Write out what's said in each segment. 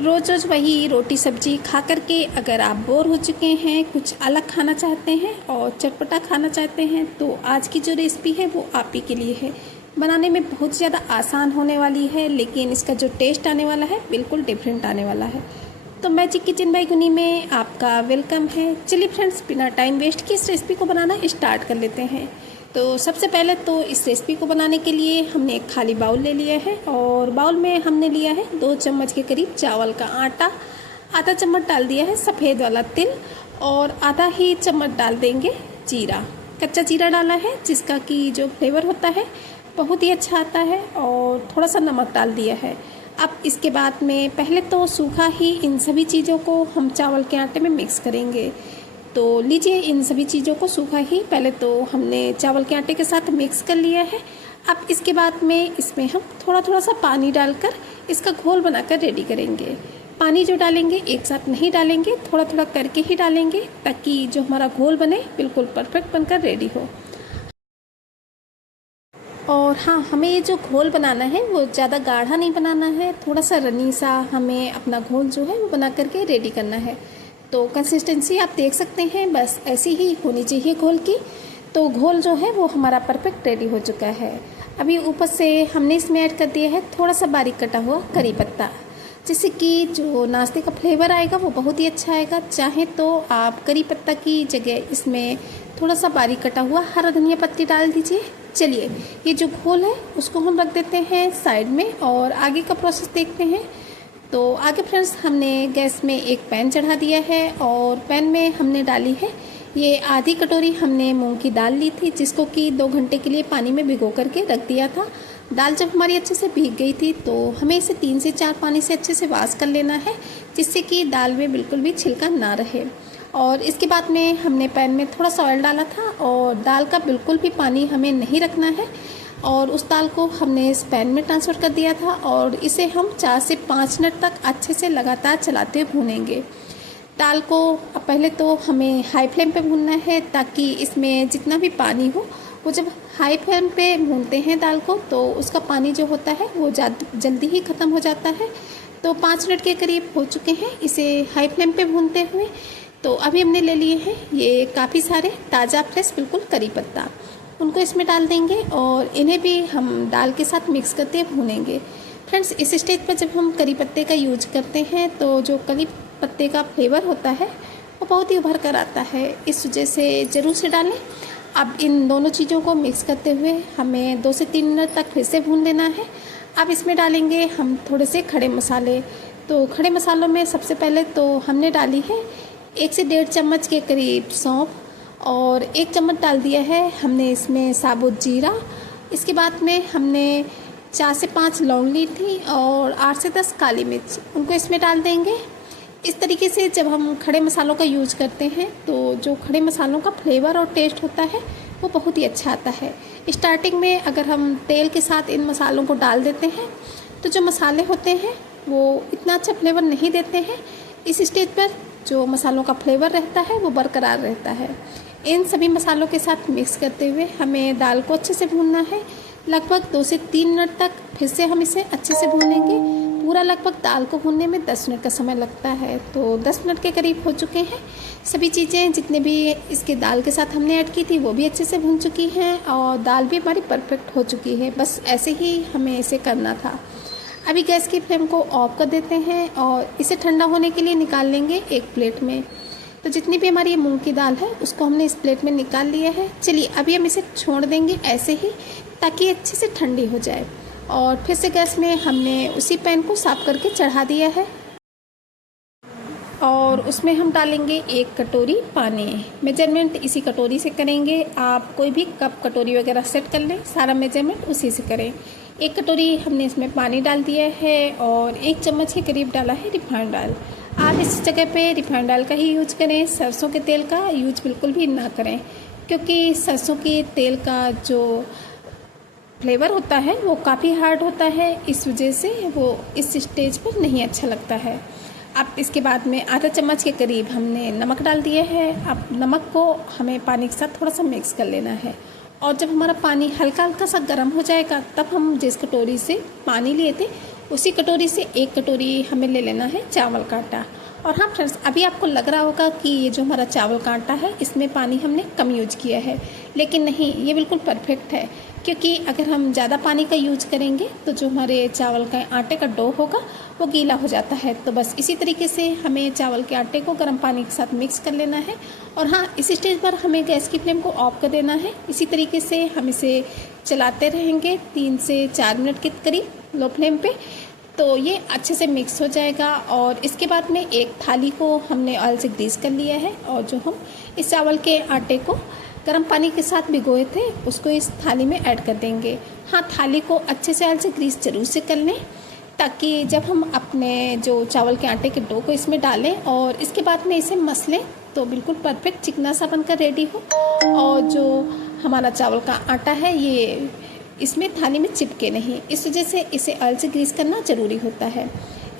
रोज़ रोज़ वही रोटी सब्जी खा कर के अगर आप बोर हो चुके हैं, कुछ अलग खाना चाहते हैं और चटपटा खाना चाहते हैं, तो आज की जो रेसिपी है वो आप ही के लिए है। बनाने में बहुत ज़्यादा आसान होने वाली है, लेकिन इसका जो टेस्ट आने वाला है बिल्कुल डिफरेंट आने वाला है। तो मैजिक किचन बाय गुनी में आपका वेलकम है। चलिए फ्रेंड्स, बिना टाइम वेस्ट किए इस रेसिपी को बनाना स्टार्ट कर लेते हैं। तो सबसे पहले तो इस रेसिपी को बनाने के लिए हमने एक खाली बाउल ले लिया है और बाउल में हमने लिया है 2 चम्मच के करीब चावल का आटा, आधा चम्मच डाल दिया है सफ़ेद वाला तिल और आधा ही चम्मच डाल देंगे जीरा। कच्चा जीरा डाला है जिसका कि जो फ्लेवर होता है बहुत ही अच्छा आता है, और थोड़ा सा नमक डाल दिया है। अब इसके बाद में पहले तो सूखा ही इन सभी चीज़ों को हम चावल के आटे में मिक्स करेंगे। तो लीजिए, इन सभी चीज़ों को सूखा ही पहले तो हमने चावल के आटे के साथ मिक्स कर लिया है। अब इसके बाद में इसमें हम थोड़ा थोड़ा सा पानी डालकर इसका घोल बनाकर रेडी करेंगे। पानी जो डालेंगे एक साथ नहीं डालेंगे, थोड़ा थोड़ा करके ही डालेंगे ताकि जो हमारा घोल बने बिल्कुल परफेक्ट बनकर रेडी हो। और हाँ, हमें ये जो घोल बनाना है वो ज़्यादा गाढ़ा नहीं बनाना है, थोड़ा सा रनी सा हमें अपना घोल जो है वो बना करके रेडी करना है। तो कंसिस्टेंसी आप देख सकते हैं, बस ऐसी ही होनी चाहिए घोल की। तो घोल जो है वो हमारा परफेक्ट रेडी हो चुका है। अभी ऊपर से हमने इसमें ऐड कर दिया है थोड़ा सा बारीक कटा हुआ करी पत्ता, जिससे कि जो नाश्ते का फ्लेवर आएगा वो बहुत ही अच्छा आएगा। चाहे तो आप करी पत्ता की जगह इसमें थोड़ा सा बारीक कटा हुआ हरा धनिया पत्ती डाल दीजिए। चलिए, ये जो घोल है उसको हम रख देते हैं साइड में और आगे का प्रोसेस देखते हैं। तो आगे फ्रेंड्स, हमने गैस में एक पैन चढ़ा दिया है और पैन में हमने डाली है ये आधी कटोरी हमने मूंग की दाल ली थी, जिसको कि 2 घंटे के लिए पानी में भिगो करके रख दिया था। दाल जब हमारी अच्छे से भीग गई थी तो हमें इसे 3 से 4 पानी से अच्छे से वॉश कर लेना है, जिससे कि दाल में बिल्कुल भी छिलका ना रहे। और इसके बाद में हमने पैन में थोड़ा सा ऑयल डाला था और दाल का बिल्कुल भी पानी हमें नहीं रखना है, और उस दाल को हमने इस पैन में ट्रांसफ़र कर दिया था और इसे हम 4 से 5 मिनट तक अच्छे से लगातार चलाते भूनेंगे। दाल को पहले तो हमें हाई फ्लेम पे भूनना है, ताकि इसमें जितना भी पानी हो वो जब हाई फ्लेम पे भूनते हैं दाल को तो उसका पानी जो होता है वो जल्दी ही ख़त्म हो जाता है। तो 5 मिनट के करीब हो चुके हैं इसे हाई फ्लेम पे भूनते हुए। तो अभी हमने ले लिए हैं ये काफ़ी सारे ताज़ा फ्रेश बिल्कुल करी पत्ता, उनको इसमें डाल देंगे और इन्हें भी हम दाल के साथ मिक्स करते भूनेंगे। फ्रेंड्स, इस स्टेज पर जब हम करी पत्ते का यूज करते हैं तो जो करी पत्ते का फ्लेवर होता है वो बहुत ही उभर कर आता है, इस वजह से ज़रूर से डालें। अब इन दोनों चीज़ों को मिक्स करते हुए हमें 2 से 3 मिनट तक फिर से भून लेना है। अब इसमें डालेंगे हम थोड़े से खड़े मसाले। तो खड़े मसालों में सबसे पहले तो हमने डाली है 1 से 1.5 चम्मच के करीब सौंफ और 1 चम्मच डाल दिया है हमने इसमें साबुत जीरा। इसके बाद में हमने 4 से 5 लौंग ली थी और 8 से 10 काली मिर्च, उनको इसमें डाल देंगे। इस तरीके से जब हम खड़े मसालों का यूज़ करते हैं तो जो खड़े मसालों का फ्लेवर और टेस्ट होता है वो बहुत ही अच्छा आता है। स्टार्टिंग में अगर हम तेल के साथ इन मसालों को डाल देते हैं तो जो मसाले होते हैं वो इतना अच्छा फ्लेवर नहीं देते हैं। इस स्टेज पर जो मसालों का फ्लेवर रहता है वो बरकरार रहता है। इन सभी मसालों के साथ मिक्स करते हुए हमें दाल को अच्छे से भूनना है, लगभग 2 से 3 मिनट तक फिर से हम इसे अच्छे से भूनेंगे। पूरा लगभग दाल को भूनने में 10 मिनट का समय लगता है। तो 10 मिनट के करीब हो चुके हैं। सभी चीज़ें जितने भी इसके दाल के साथ हमने ऐड की थी वो भी अच्छे से भून चुकी हैं और दाल भी हमारी परफेक्ट हो चुकी है। बस ऐसे ही हमें इसे करना था। अभी गैस की फ्लेम को ऑफ कर देते हैं और इसे ठंडा होने के लिए निकाल लेंगे एक प्लेट में। तो जितनी भी हमारी ये मूंग की दाल है उसको हमने इस प्लेट में निकाल लिया है। चलिए, अभी हम इसे छोड़ देंगे ऐसे ही, ताकि अच्छे से ठंडी हो जाए। और फिर से गैस में हमने उसी पैन को साफ करके चढ़ा दिया है और उसमें हम डालेंगे 1 कटोरी पानी। मेजरमेंट इसी कटोरी से करेंगे, आप कोई भी कप कटोरी वगैरह सेट कर लें, सारा मेजरमेंट उसी से करें। 1 कटोरी हमने इसमें पानी डाल दिया है और 1 चम्मच के करीब डाला है रिफाइंड ऑयल। आप इस जगह पे रिफाइंड ऑयल का ही यूज करें, सरसों के तेल का यूज बिल्कुल भी ना करें, क्योंकि सरसों के तेल का जो फ्लेवर होता है वो काफ़ी हार्ड होता है, इस वजह से वो इस स्टेज पर नहीं अच्छा लगता है। अब इसके बाद में आधा चम्मच के करीब हमने नमक डाल दिया है। अब नमक को हमें पानी के साथ थोड़ा सा मिक्स कर लेना है और जब हमारा पानी हल्का हल्का सा गर्म हो जाएगा तब हम जिस कटोरी से पानी लिए थे उसी कटोरी से 1 कटोरी हमें ले लेना है चावल का आटा। और हाँ फ्रेंड्स, अभी आपको लग रहा होगा कि ये जो हमारा चावल का आटा है इसमें पानी हमने कम यूज किया है, लेकिन नहीं, ये बिल्कुल परफेक्ट है। क्योंकि अगर हम ज़्यादा पानी का यूज करेंगे तो जो हमारे चावल का आटे का डो होगा वो गीला हो जाता है। तो बस इसी तरीके से हमें चावल के आटे को गर्म पानी के साथ मिक्स कर लेना है। और हाँ, इस स्टेज पर हमें गैस की फ्लेम को ऑफ कर देना है। इसी तरीके से हम इसे चलाते रहेंगे 3 से 4 मिनट के करीब लो फ्लेम पे, तो ये अच्छे से मिक्स हो जाएगा। और इसके बाद में एक थाली को हमने ऑयल से ग्रीस कर लिया है, और जो हम इस चावल के आटे को गर्म पानी के साथ भिगोए थे उसको इस थाली में ऐड कर देंगे। हाँ, थाली को अच्छे से ऑयल से ग्रीस जरूर से कर लें, ताकि जब हम अपने जो चावल के आटे के डो को इसमें डालें और इसके बाद में इसे मसलें तो बिल्कुल परफेक्ट चिकना सा बनकर रेडी हो, और जो हमारा चावल का आटा है ये इसमें थाली में चिपके नहीं। इस वजह से इसे ऑयल से ग्रीस करना ज़रूरी होता है।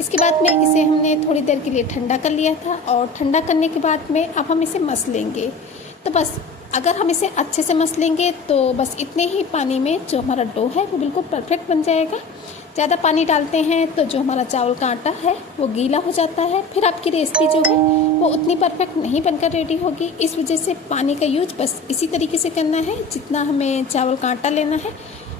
इसके बाद में इसे हमने थोड़ी देर के लिए ठंडा कर लिया था, और ठंडा करने के बाद में अब हम इसे मस लेंगे। तो बस अगर हम इसे अच्छे से मस लेंगे तो बस इतने ही पानी में जो हमारा डो है वो बिल्कुल परफेक्ट बन जाएगा। ज़्यादा पानी डालते हैं तो जो हमारा चावल का आटा है वो गीला हो जाता है, फिर आपकी रेसिपी जो है वो उतनी परफेक्ट नहीं बनकर रेडी होगी। इस वजह से पानी का यूज बस इसी तरीके से करना है, जितना हमें चावल का आटा लेना है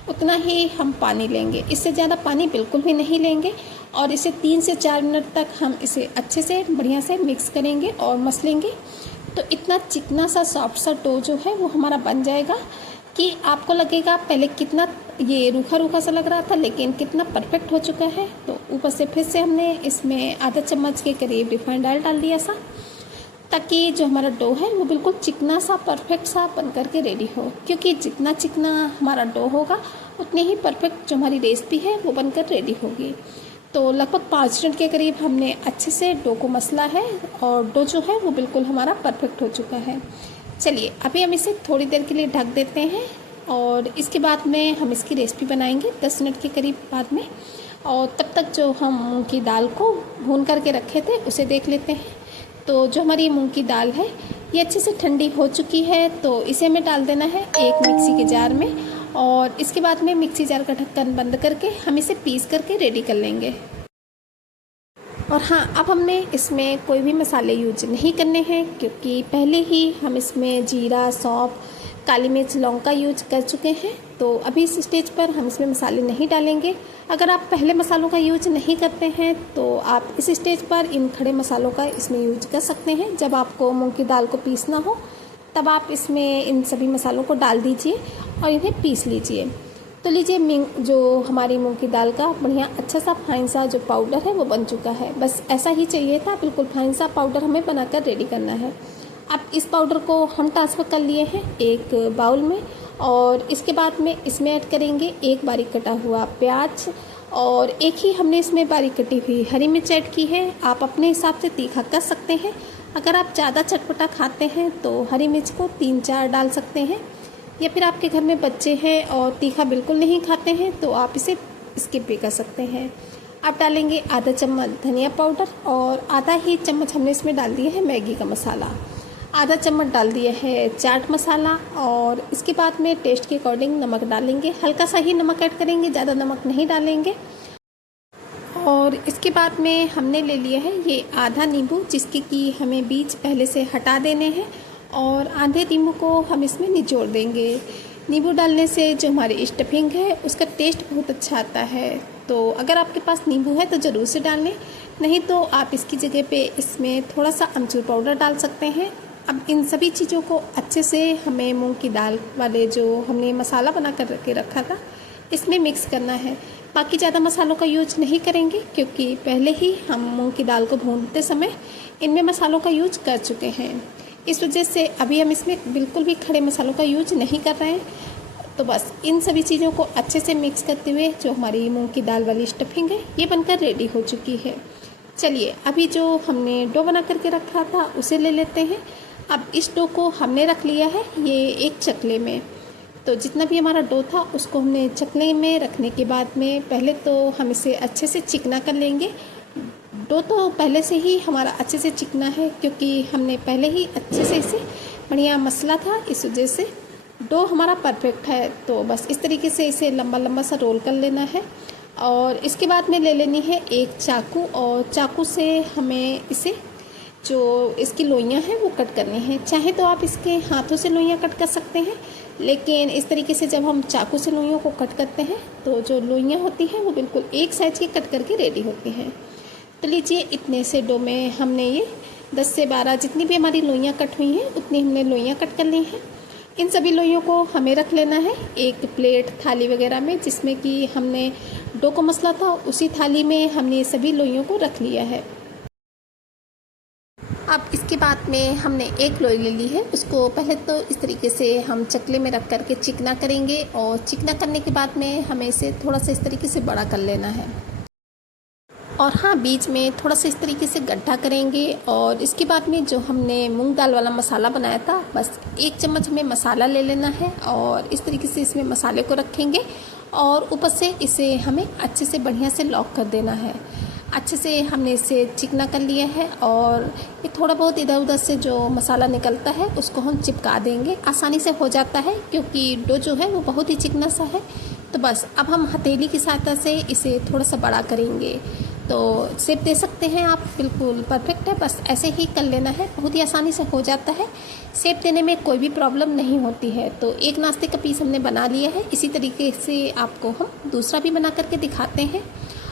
उतना ही हम पानी लेंगे, इससे ज़्यादा पानी बिल्कुल भी नहीं लेंगे। और इसे 3 से 4 मिनट तक हम इसे अच्छे से बढ़िया से मिक्स करेंगे और मसलेंगे। तो इतना चिकना सा सॉफ्ट सा डो जो है वो हमारा बन जाएगा कि आपको लगेगा पहले कितना ये रूखा रूखा सा लग रहा था, लेकिन कितना परफेक्ट हो चुका है। तो ऊपर से फिर से हमने इसमें आधा चम्मच के करीब रिफाइंड ऑयल डाल दिया सा, ताकि जो हमारा डो है वो बिल्कुल चिकना सा परफेक्ट सा बन करके रेडी हो। क्योंकि जितना चिकना हमारा डो होगा उतनी ही परफेक्ट जो हमारी रेसिपी है वो बनकर रेडी होगी। तो लगभग 5 मिनट के करीब हमने अच्छे से डो को मसला है, और डो जो है वो बिल्कुल हमारा परफेक्ट हो चुका है। चलिए अभी हम इसे थोड़ी देर के लिए ढक देते हैं, और इसके बाद में हम इसकी रेसिपी बनाएंगे 10 मिनट के करीब बाद में। और तब तक जो हम मूंग की दाल को भून करके रखे थे उसे देख लेते हैं। तो जो हमारी मूंग की दाल है ये अच्छे से ठंडी हो चुकी है, तो इसे हमें डाल देना है एक मिक्सी के जार में, और इसके बाद में मिक्सी जार का ढक्कन बंद करके हम इसे पीस करके रेडी कर लेंगे। और हाँ, अब हमने इसमें कोई भी मसाले यूज नहीं करने हैं, क्योंकि पहले ही हम इसमें जीरा, सौंफ, काली मिर्च, लौंग का यूज कर चुके हैं। तो अभी इस स्टेज पर हम इसमें मसाले नहीं डालेंगे। अगर आप पहले मसालों का यूज नहीं करते हैं तो आप इस स्टेज पर इन खड़े मसालों का इसमें यूज कर सकते हैं। जब आपको मूंग की दाल को पीसना हो तब आप इसमें इन सभी मसालों को डाल दीजिए और इन्हें पीस लीजिए। तो लीजिए, जो हमारी मूंग की दाल का बढ़िया अच्छा सा फाइन सा जो पाउडर है वो बन चुका है। बस ऐसा ही चाहिए था, बिल्कुल फाइन सा पाउडर हमें बनाकर रेडी करना है। अब इस पाउडर को हम ट्रांसफ़र कर लिए हैं एक बाउल में, और इसके बाद में इसमें ऐड करेंगे एक बारीक कटा हुआ प्याज, और एक ही हमने इसमें बारीक कटी हुई हरी मिर्च ऐड की है। आप अपने हिसाब से तीखा कर सकते हैं। अगर आप ज़्यादा चटपटा खाते हैं तो हरी मिर्च को 3-4 डाल सकते हैं, या फिर आपके घर में बच्चे हैं और तीखा बिल्कुल नहीं खाते हैं तो आप इसे स्किप भी कर सकते हैं। आप डालेंगे आधा चम्मच धनिया पाउडर, और आधा ही चम्मच हमने इसमें डाल दिया है मैगी का मसाला, आधा चम्मच डाल दिया है चाट मसाला, और इसके बाद में टेस्ट के अकॉर्डिंग नमक डालेंगे। हल्का सा ही नमक ऐड करेंगे, ज़्यादा नमक नहीं डालेंगे। और इसके बाद में हमने ले लिया है ये आधा नींबू, जिसके कि हमें बीज पहले से हटा देने हैं, और आधे नींबू को हम इसमें निचोड़ देंगे। नींबू डालने से जो हमारी स्टफिंग है उसका टेस्ट बहुत अच्छा आता है। तो अगर आपके पास नींबू है तो ज़रूर से डाल लें, नहीं तो आप इसकी जगह पे इसमें थोड़ा सा अमचूर पाउडर डाल सकते हैं। अब इन सभी चीज़ों को अच्छे से हमें मूंग की दाल वाले जो हमने मसाला बना कर के रखा था इसमें मिक्स करना है। बाकी ज़्यादा मसालों का यूज नहीं करेंगे, क्योंकि पहले ही हम मूंग की दाल को भूनते समय इनमें मसालों का यूज कर चुके हैं। इस वजह से अभी हम इसमें बिल्कुल भी खड़े मसालों का यूज नहीं कर रहे हैं। तो बस इन सभी चीज़ों को अच्छे से मिक्स करते हुए जो हमारी मूंग की दाल वाली स्टफिंग है ये बनकर रेडी हो चुकी है। चलिए अभी जो हमने डो बना करके रखा था उसे ले लेते हैं। अब इस डो को हमने रख लिया है ये एक चकले में। तो जितना भी हमारा डो था उसको हमने चकले में रखने के बाद में पहले तो हम इसे अच्छे से चिकना कर लेंगे। डो तो पहले से ही हमारा अच्छे से चिकना है, क्योंकि हमने पहले ही अच्छे से इसे बढ़िया मसला था, इस वजह से डो हमारा परफेक्ट है। तो बस इस तरीके से इसे लंबा लंबा सा रोल कर लेना है, और इसके बाद में ले लेनी है एक चाकू, और चाकू से हमें इसे जो इसकी लोइयाँ हैं वो कट करनी है। चाहे तो आप इसके हाथों से लोइयाँ कट कर सकते हैं, लेकिन इस तरीके से जब हम चाकू से लोइयों को कट करते हैं तो जो लोइयाँ होती हैं वो बिल्कुल एक साइज़ की कट करके रेडी होती हैं। तो लीजिए, इतने से डो में हमने ये 10 से 12 जितनी भी हमारी लोइयाँ कट हुई हैं उतनी हमने लोइयाँ कट कर ली हैं। इन सभी लोइयों को हमें रख लेना है एक प्लेट थाली वगैरह में, जिसमें कि हमने डो को मसला था, उसी थाली में हमने ये सभी लोइयों को रख लिया है। अब इसके बाद में हमने एक लोई ले ली है, उसको पहले तो इस तरीके से हम चकले में रख करके चिकना करेंगे, और चिकना करने के बाद में हमें इसे थोड़ा सा इस तरीके से बड़ा कर लेना है। और हाँ, बीच में थोड़ा सा इस तरीके से गड्ढा करेंगे, और इसके बाद में जो हमने मूंग दाल वाला मसाला बनाया था, बस 1 चम्मच हमें मसाला ले लेना है, और इस तरीके से इसमें मसाले को रखेंगे, और ऊपर से इसे हमें अच्छे से बढ़िया से लॉक कर देना है। अच्छे से हमने इसे चिकना कर लिया है, और ये थोड़ा बहुत इधर उधर से जो मसाला निकलता है उसको हम चिपका देंगे। आसानी से हो जाता है क्योंकि डो जो है वो बहुत ही चिकना सा है। तो बस अब हम हथेली की सहायता से इसे थोड़ा सा बड़ा करेंगे। तो शेप दे सकते हैं आप, बिल्कुल परफेक्ट है, बस ऐसे ही कर लेना है, बहुत ही आसानी से हो जाता है। शेप देने में कोई भी प्रॉब्लम नहीं होती है। तो एक नाश्ते का पीस हमने बना लिया है, इसी तरीके से आपको हम दूसरा भी बना करके दिखाते हैं।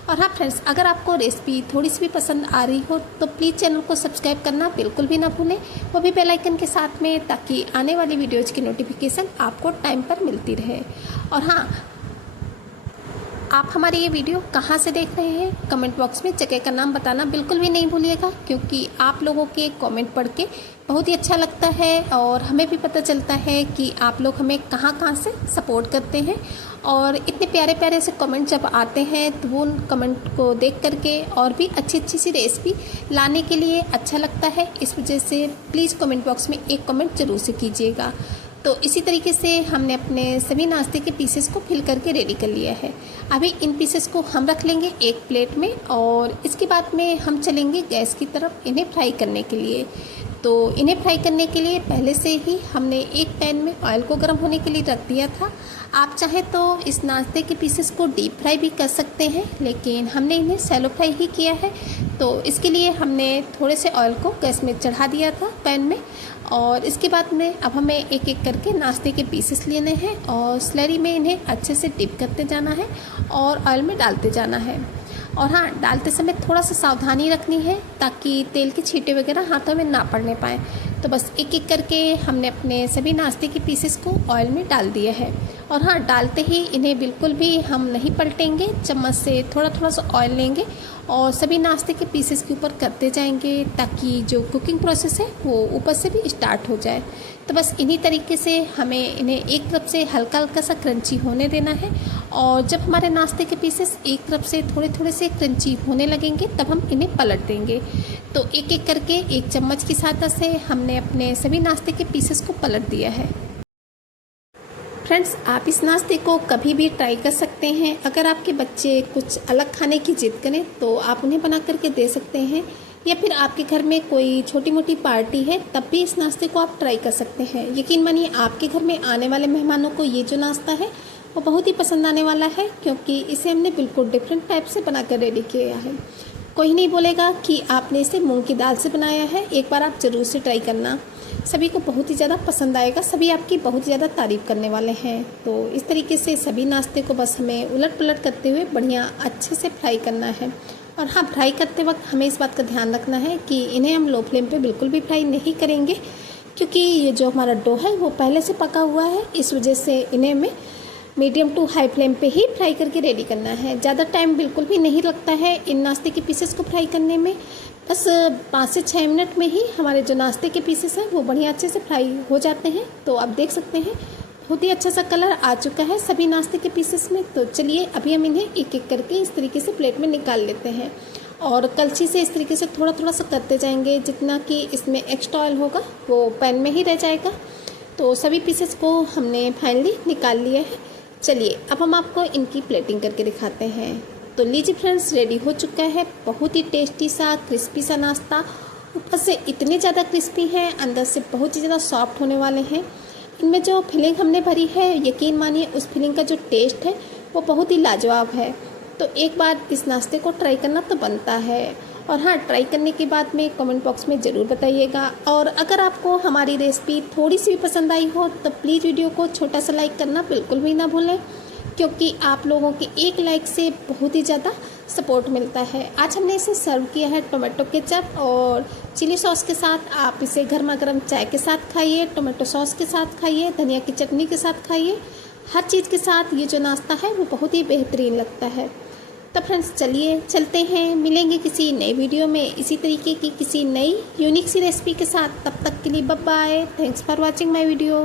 और हाँ फ्रेंड्स, अगर आपको रेसिपी थोड़ी सी भी पसंद आ रही हो तो प्लीज़ चैनल को सब्सक्राइब करना बिल्कुल भी ना भूलें, वो भी बेल आइकन के साथ में, ताकि आने वाली वीडियोज़ की नोटिफिकेशन आपको टाइम पर मिलती रहे। और हाँ, आप हमारी ये वीडियो कहाँ से देख रहे हैं कमेंट बॉक्स में जगह का नाम बताना बिल्कुल भी नहीं भूलिएगा, क्योंकि आप लोगों के कमेंट पढ़ के बहुत ही अच्छा लगता है, और हमें भी पता चलता है कि आप लोग हमें कहाँ कहाँ से सपोर्ट करते हैं। और इतने प्यारे प्यारे से कमेंट जब आते हैं तो वो कमेंट को देख करके और भी अच्छी अच्छी सी रेसिपी लाने के लिए अच्छा लगता है। इस वजह से प्लीज़ कमेंट बॉक्स में एक कमेंट ज़रूर से कीजिएगा। तो इसी तरीके से हमने अपने सभी नाश्ते के पीसेस को फिल करके रेडी कर लिया है। अभी इन पीसेस को हम रख लेंगे एक प्लेट में, और इसके बाद में हम चलेंगे गैस की तरफ इन्हें फ्राई करने के लिए। तो इन्हें फ्राई करने के लिए पहले से ही हमने एक पैन में ऑयल को गर्म होने के लिए रख दिया था। आप चाहे तो इस नाश्ते के पीसेस को डीप फ्राई भी कर सकते हैं, लेकिन हमने इन्हें सैलो फ्राई ही किया है। तो इसके लिए हमने थोड़े से ऑयल को गैस में चढ़ा दिया था पैन में, और इसके बाद में अब हमें एक एक करके नाश्ते के पीसेस लेने हैं, और स्लरी में इन्हें अच्छे से डिप करते जाना है और ऑयल में डालते जाना है। और हाँ, डालते समय थोड़ा सा सावधानी रखनी है ताकि तेल के छींटे वगैरह हाथों में ना पड़ने पाए। तो बस एक एक करके हमने अपने सभी नाश्ते के पीसेस को ऑयल में डाल दिया है। और हाँ, डालते ही इन्हें बिल्कुल भी हम नहीं पलटेंगे, चम्मच से थोड़ा थोड़ा सा ऑयल लेंगे और सभी नाश्ते के पीसेस के ऊपर करते जाएंगे, ताकि जो कुकिंग प्रोसेस है वो ऊपर से भी स्टार्ट हो जाए। तो बस इन्हीं तरीके से हमें इन्हें एक तरफ से हल्का हल्का सा क्रंची होने देना है, और जब हमारे नाश्ते के पीसेस एक तरफ से थोड़े थोड़े से क्रंची होने लगेंगे तब हम इन्हें पलट देंगे। तो एक एक करके एक चम्मच की सहायता से हमने अपने सभी नाश्ते के पीसेस को पलट दिया है। फ्रेंड्स, आप इस नाश्ते को कभी भी ट्राई कर सकते हैं। अगर आपके बच्चे कुछ अलग खाने की जिद करें तो आप उन्हें बना करके दे सकते हैं, या फिर आपके घर में कोई छोटी मोटी पार्टी है तब भी इस नाश्ते को आप ट्राई कर सकते हैं। यकीन मानिए, आपके घर में आने वाले मेहमानों को ये जो नाश्ता है वो बहुत ही पसंद आने वाला है, क्योंकि इसे हमने बिल्कुल डिफरेंट टाइप से बनाकर रेडी किया है। कोई नहीं बोलेगा कि आपने इसे मूंग की दाल से बनाया है। एक बार आप ज़रूर से ट्राई करना, सभी को बहुत ही ज़्यादा पसंद आएगा, सभी आपकी बहुत ही ज़्यादा तारीफ़ करने वाले हैं। तो इस तरीके से सभी नाश्ते को बस हमें उलट पुलट करते हुए बढ़िया अच्छे से फ्राई करना है। और हाँ, फ्राई करते वक्त हमें इस बात का ध्यान रखना है कि इन्हें हम लो फ्लेम पे बिल्कुल भी फ्राई नहीं करेंगे, क्योंकि ये जो हमारा डो है वो पहले से पका हुआ है। इस वजह से इन्हें हमें मीडियम टू हाई फ्लेम पे ही फ्राई करके रेडी करना है। ज़्यादा टाइम बिल्कुल भी नहीं लगता है इन नाश्ते के पीसेस को फ्राई करने में। बस 5 से 6 मिनट में ही हमारे जो नाश्ते के पीसेस हैं वो बढ़िया अच्छे से फ्राई हो जाते हैं। तो आप देख सकते हैं बहुत ही अच्छा सा कलर आ चुका है सभी नाश्ते के पीसेस में। तो चलिए अभी हम इन्हें एक एक करके इस तरीके से प्लेट में निकाल लेते हैं, और कलछी से इस तरीके से थोड़ा थोड़ा सा करते जाएंगे, जितना कि इसमें एक्स्ट्रा ऑयल होगा वो पैन में ही रह जाएगा। तो सभी पीसेस को हमने फाइनली निकाल लिया है। चलिए अब हम आपको इनकी प्लेटिंग करके दिखाते हैं। तो लीजिए फ्रेंड्स, रेडी हो चुका है बहुत ही टेस्टी सा क्रिस्पी सा नाश्ता। ऊपर से इतने ज़्यादा क्रिस्पी हैं, अंदर से बहुत ही ज़्यादा सॉफ्ट होने वाले हैं। इनमें जो फिलिंग हमने भरी है, यकीन मानिए उस फिलिंग का जो टेस्ट है वो बहुत ही लाजवाब है। तो एक बार इस नाश्ते को ट्राई करना तो बनता है। और हाँ, ट्राई करने के बाद में कमेंट बॉक्स में ज़रूर बताइएगा। और अगर आपको हमारी रेसिपी थोड़ी सी भी पसंद आई हो तो प्लीज़ वीडियो को छोटा सा लाइक करना बिल्कुल भी ना भूलें, क्योंकि आप लोगों के एक लाइक से बहुत ही ज़्यादा सपोर्ट मिलता है। आज हमने इसे सर्व किया है टोमेटो केचप और चिली सॉस के साथ। आप इसे गर्मा गर्म चाय के साथ खाइए, टोमेटो सॉस के साथ खाइए, धनिया की चटनी के साथ खाइए। हर चीज़ के साथ ये जो नाश्ता है वो बहुत ही बेहतरीन लगता है। तो फ्रेंड्स चलिए चलते हैं, मिलेंगे किसी नए वीडियो में इसी तरीके की किसी नई यूनिक सी रेसिपी के साथ। तब तक के लिए bye bye. Thanks for watching my video.